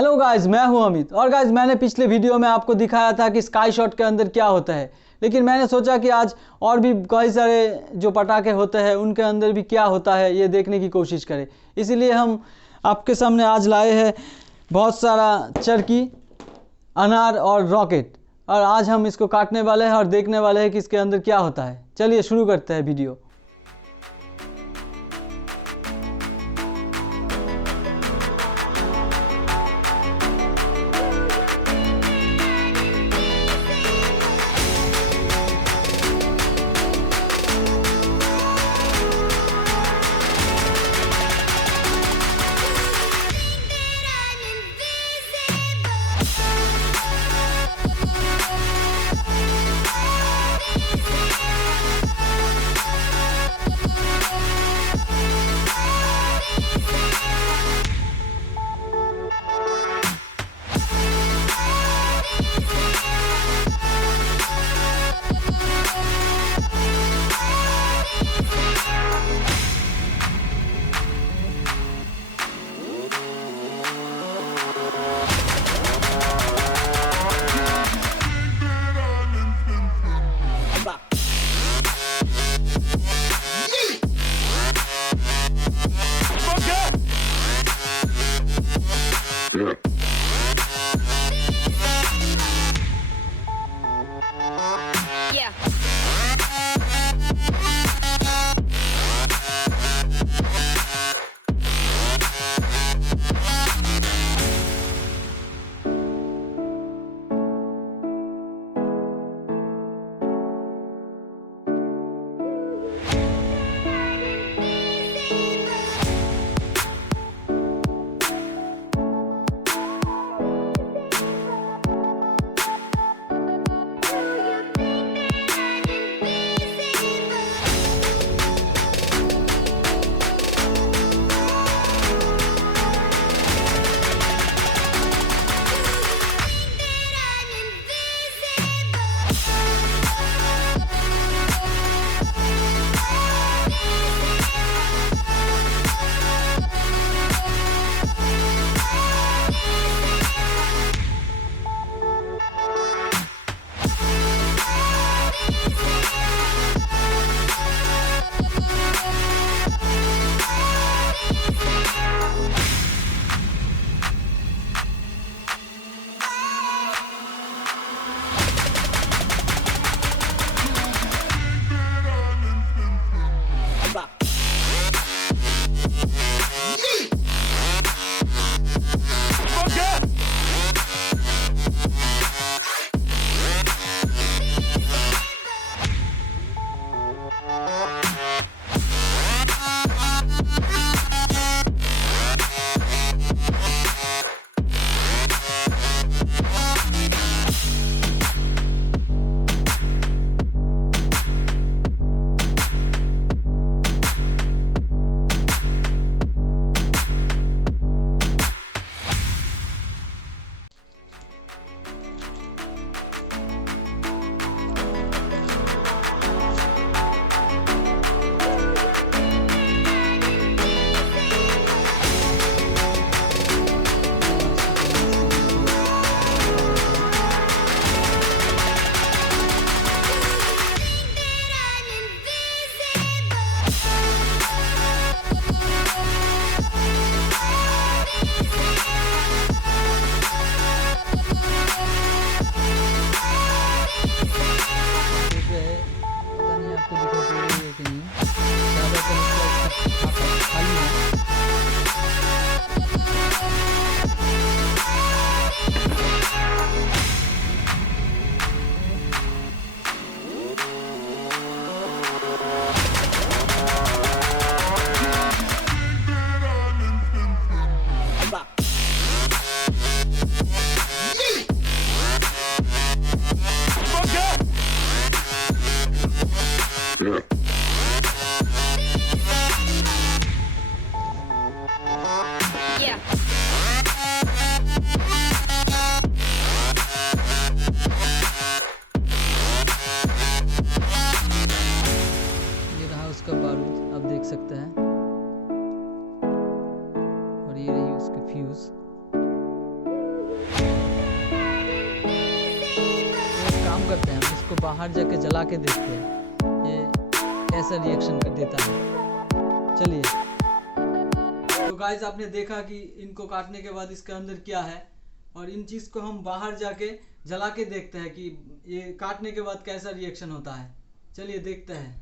Hello guys, मैं हूं अमित। और गाइस, मैंने पिछले वीडियो में आपको दिखाया था कि स्काई शॉट के अंदर क्या होता है, लेकिन मैंने सोचा कि आज और भी कई सारे जो पटाखे होते हैं उनके अंदर भी क्या होता है ये देखने की कोशिश करें। इसीलिए हम आपके सामने आज लाए हैं बहुत सारा चरखी, अनार और रॉकेट, और आज हम इसको काटने वाले हैं और देखने वाले हैं कि इसके अंदर क्या होता है। चलिए शुरू करते हैं वीडियो। करते हैं, हम इसको बाहर जाके जला के देखते हैं ये कैसा रिएक्शन देता है। चलिए, तो गाइस आपने देखा कि इनको काटने के बाद इसके अंदर क्या है, और इन चीज़ को हम बाहर जाके जला के देखते हैं कि ये काटने के बाद कैसा रिएक्शन होता है। चलिए देखते हैं।